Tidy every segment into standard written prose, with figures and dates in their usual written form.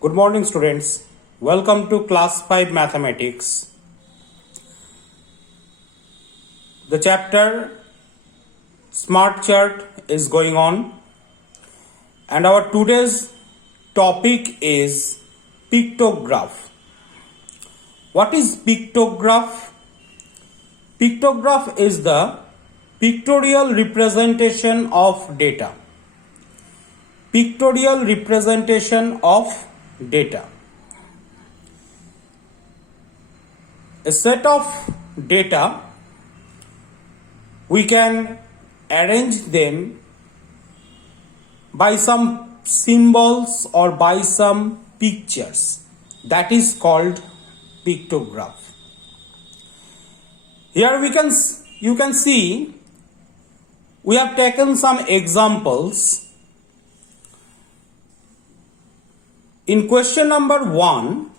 Good morning, students. Welcome to class 5 mathematics. The chapter Smart Chart is going on, and our today's topic is pictograph. What is pictograph? Pictograph is the pictorial representation of data. Pictorial representation of data. A set of data, we can arrange them by some symbols or by some pictures. That is called pictograph. Here you can see we have taken some examples. In question number 1,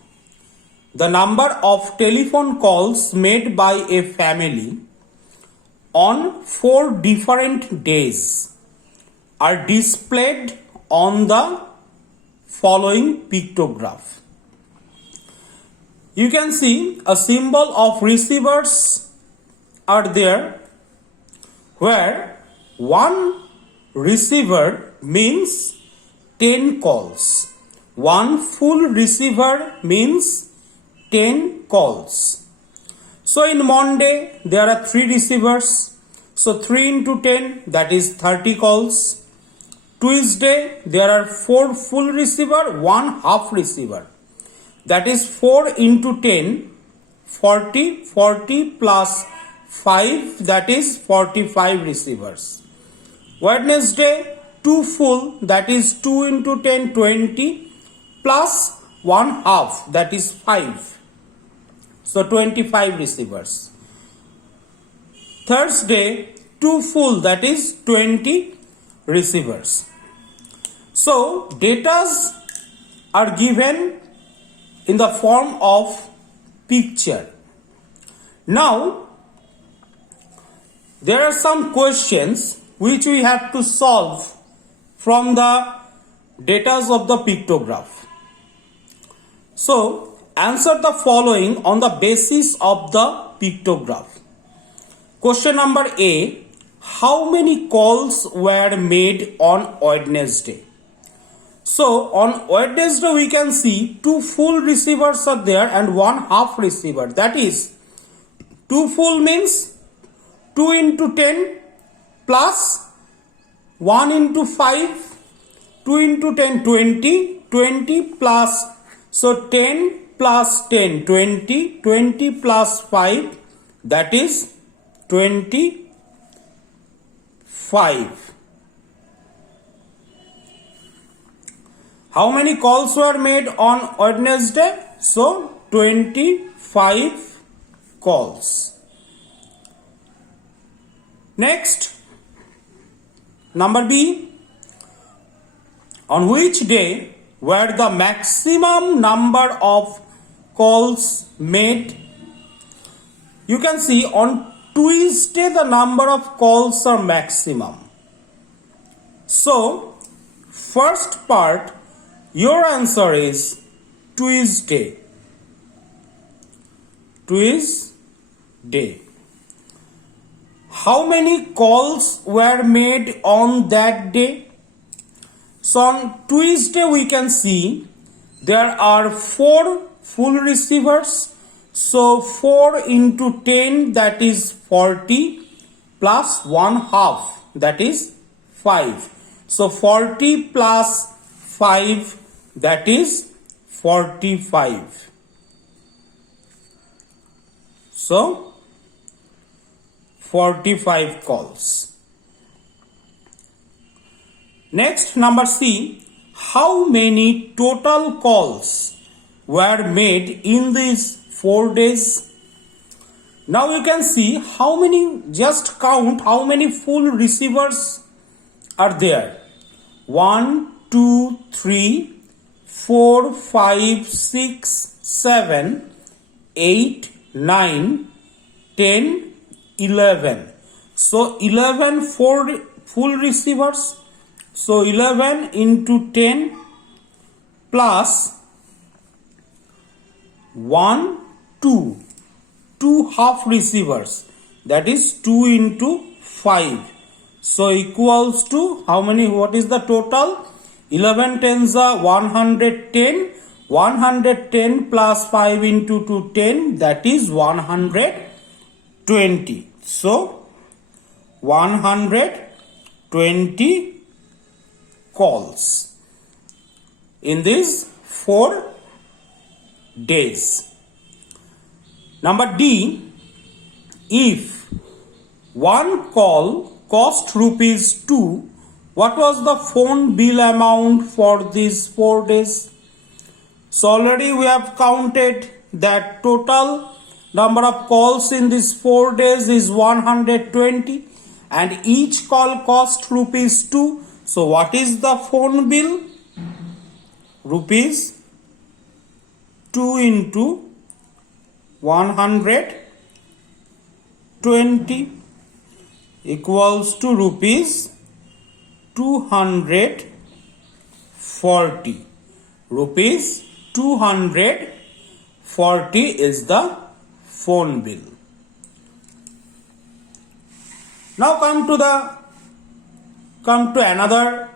the number of telephone calls made by a family on 4 different days are displayed on the following pictograph. You can see a symbol of receivers are there, where one receiver means 10 calls. One full receiver means 10 calls. So in Monday there are 3 receivers. So 3 into 10, that is 30 calls. Tuesday there are 4 full receiver, 1 half receiver. That is 4 into 10, 40, 40 plus 5, that is 45 receivers. Wednesday 2 full, that is 2 into 10, 20. Plus 1 half, that is 5. So 25 receivers. Thursday 2 full, that is 20 receivers. So datas are given in the form of picture. Now there are some questions which we have to solve from the datas of the pictograph. So, answer the following on the basis of the pictograph. Question number A. How many calls were made on Wednesday? So, on Wednesday we can see 2 full receivers are there and 1 half receiver. That is, 2 full means 2 into 10 plus 1 into 5, 2 into 10, 20, 20 plus, so 10 plus 10, 20, 20 plus 5, that is 25. How many calls were made on Wednesday? So 25 calls. Next, number B. On which day were the maximum number of calls made? You can see on Tuesday the number of calls are maximum. So, first part, your answer is Tuesday. Tuesday. How many calls were made on that day? So on Tuesday we can see there are 4 full receivers. So 4 into 10, that is 40 plus 1 half, that is 5. So 40 plus 5, that is 45. So 45 calls. Next, number C. How many total calls were made in these 4 days? Now you can see how many, just count how many full receivers are there. 1, 2, 3, 4, 5, 6, 7, 8, 9, 10, 11. So 11 full receivers. So 11 into 10 plus 1, 2. 2 half receivers. That is 2 into 5. So equals to how many? What is the total? 11 tens are 110. 110 plus 5 into 2, 10. That is 120. So 120 calls in these 4 days. Number D, if one call cost rupees 2, what was the phone bill amount for these 4 days? So already we have counted that total number of calls in these 4 days is 120 and each call cost rupees 2. So what is the phone bill? Rupees 2 into 120 equals to rupees 240. Rupees 240 is the phone bill. Now come to another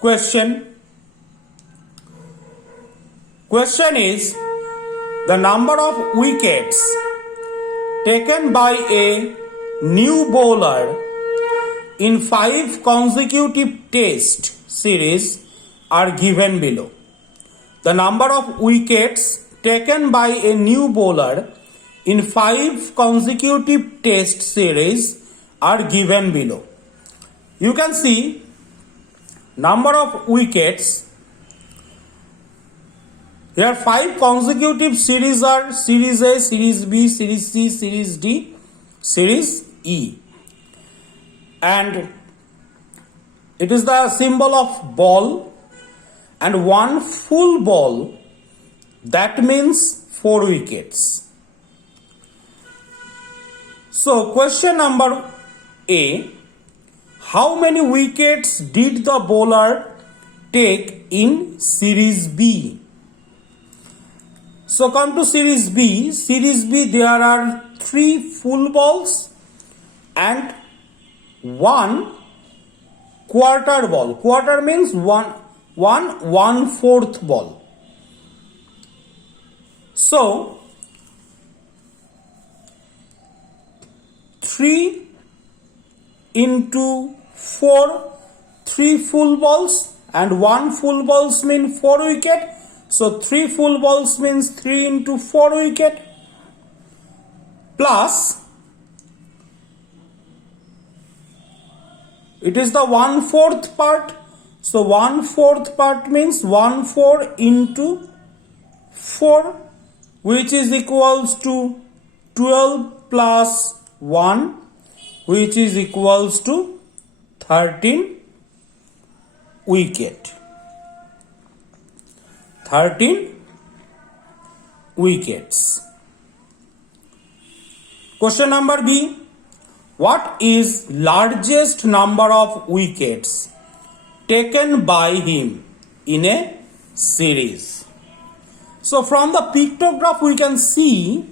question. Question is the number of wickets taken by a new bowler in 5 consecutive test series are given below. The number of wickets taken by a new bowler in 5 consecutive test series are given below. You can see number of wickets. Here 5 consecutive series are Series A, Series B, Series C, Series D, Series E. And it is the symbol of ball and one full ball, that means 4 wickets. So question number A, how many wickets did the bowler take in Series B? So come to Series B. Series B, there are 3 full balls and 1 quarter ball. Quarter means 1/4 ball. So 3 into 4, 3 full balls and 1 full balls mean 4 wicket. So 3 full balls means 3 into 4 wicket plus it is the 1/4 part. So 1/4 part means 1/4 into 4, which is equals to 12 plus 1, which is equals to 13 wicket. 13 wickets. Question number B. What is largest number of wickets taken by him in a series? So from the pictograph we can see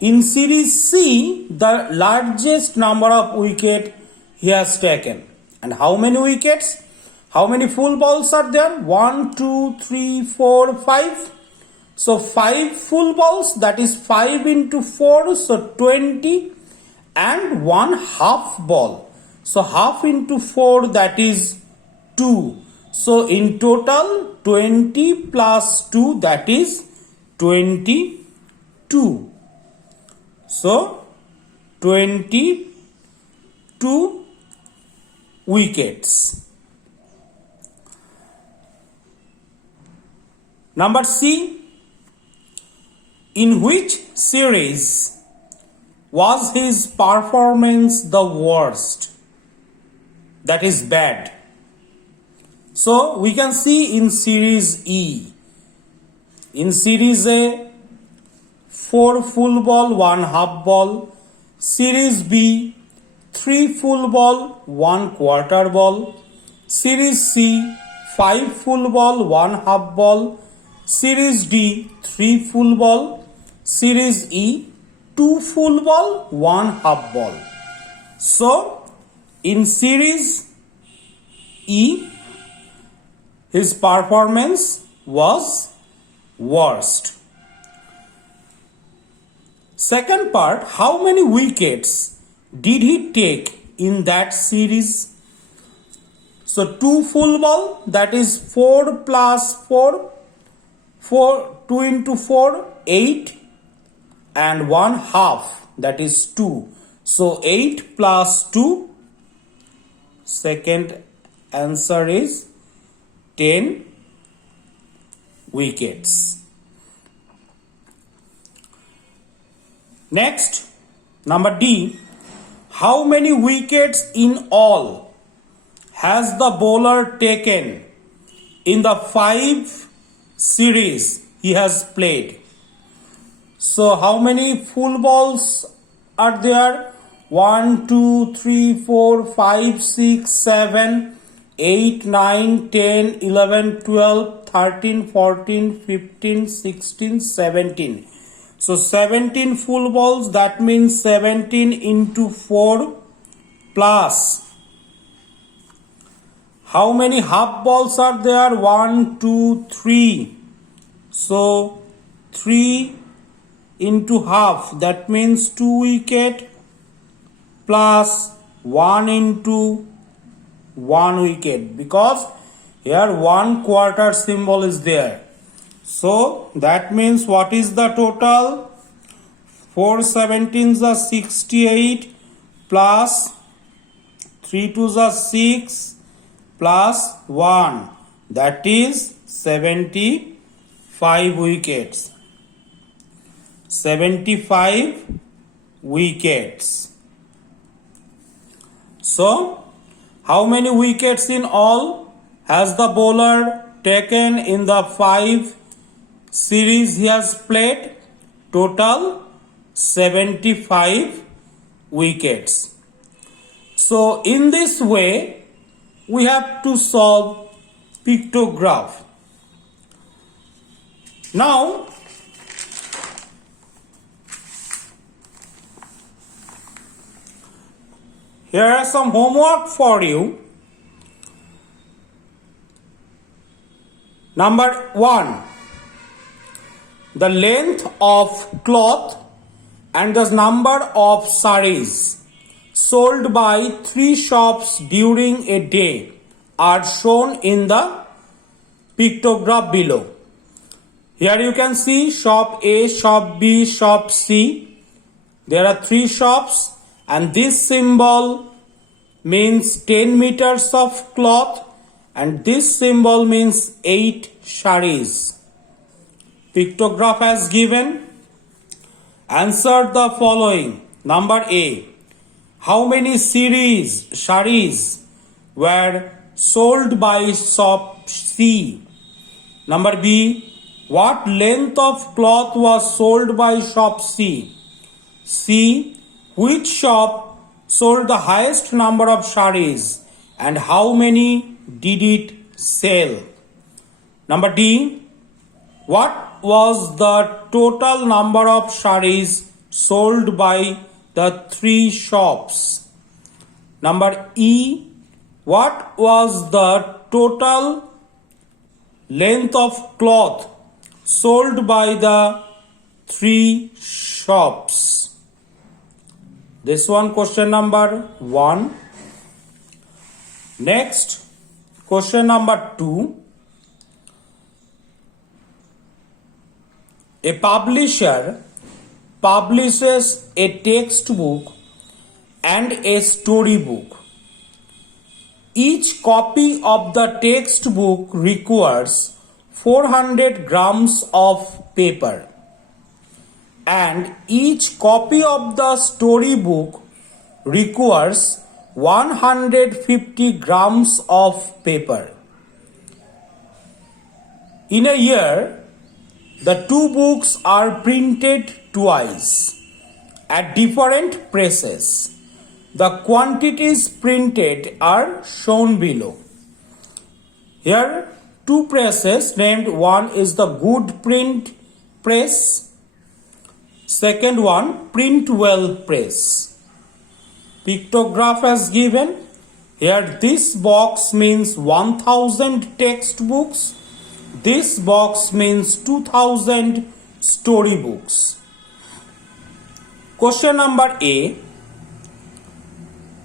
in Series C the largest number of wicket he has taken. And how many wickets? How many full balls are there? 1, 2, 3, 4, 5. So 5 full balls, that is 5 into 4, so 20, and 1 half ball. So half into 4, that is 2. So in total 20 plus 2, that is 22. So 22 wickets. Number C. In which series was his performance the worst? That is bad. So we can see in Series E. In Series A, 4 full ball, 1 half ball. Series B, 3 full ball, 1 quarter ball. Series C, 5 full ball, 1 half ball. Series D 3 full ball, Series E 2 full ball, 1 half ball. So in Series E, his performance was worst. Second part, how many wickets did he take in that series? So 2 full ball, that is 4 plus 4, 2 into 4, 8, and 1 half, that is 2. So 8 plus 2, second answer is 10 wickets. Next, number D, how many wickets in all has the bowler taken in the 5 series he has played? So how many full balls are there? 1, 2, 3, 4, 5, 6, 7, 8, 9, 10, 11, 12, 13, 14, 15, 16, 17. So 17 full balls, that means 17 into 4 plus. How many half balls are there? 1, 2, 3. So 3 into half, that means 2 wicket plus 1 into 1 wicket, because here 1 quarter symbol is there. So that means what is the total? 4 17s are 68 plus 3 2s are 6 plus 1, that is 75 wickets. 75 wickets. So how many wickets in all has the bowler taken in the 5 series he has played? Total 75 wickets. So in this way we have to solve pictograph. Now here are some homework for you. Number 1, the length of cloth and the number of sarees sold by 3 shops during a day are shown in the pictograph below. Here you can see shop A, shop B, shop C. There are 3 shops, and this symbol means 10 meters of cloth, and this symbol means 8 sarees. Pictograph as given. Answer the following. Number A, how many sarees were sold by shop C? Number B, what length of cloth was sold by shop C? C, which shop sold the highest number of sarees and how many did it sell? Number D, what was the total number of sarees sold by the 3 shops? Number E, what was the total length of cloth sold by the 3 shops? This one question number 1. Next, question number 2. A publisher publishes a textbook and a storybook. Each copy of the textbook requires 400 grams of paper, and each copy of the storybook requires 150 grams of paper. In a year, the 2 books are printed twice at different presses. The quantities printed are shown below. Here two presses named, one is the Good Print Press, second one Printwell Press. Pictograph as given. Here this box means 1000 textbooks. This box means 2000 storybooks. Question number A.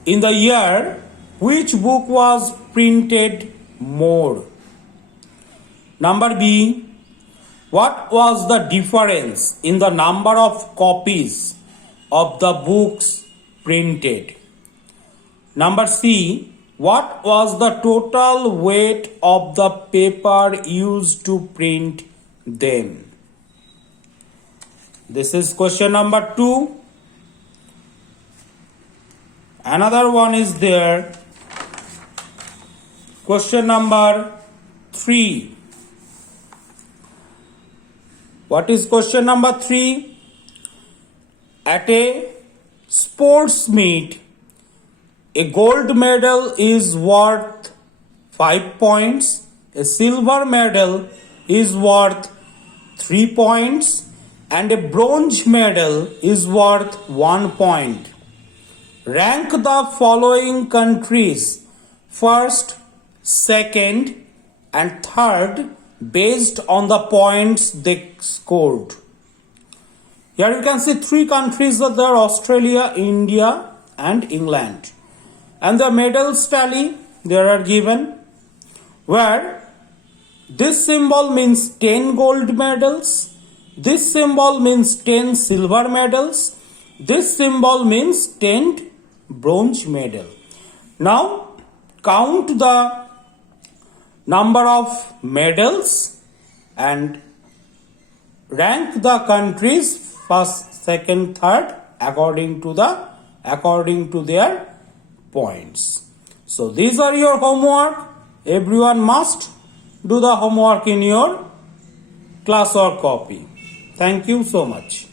In the year, which book was printed more? Number B. What was the difference in the number of copies of the books printed? Number C. What was the total weight of the paper used to print them? This is question number 2. Another one is there. Question number 3. What is question number 3? At a sports meet, a gold medal is worth 5 points, a silver medal is worth 3 points, and a bronze medal is worth 1 point. Rank the following countries first, second, and third based on the points they scored. Here you can see 3 countries that are Australia, India, and England. And the medals tally there are given, where this symbol means 10 gold medals, this symbol means 10 silver medals, this symbol means 10 bronze medal. Now count the number of medals and rank the countries first, second, third according to their points. So these are your homework. Everyone must do the homework in your classwork copy. Thank you so much.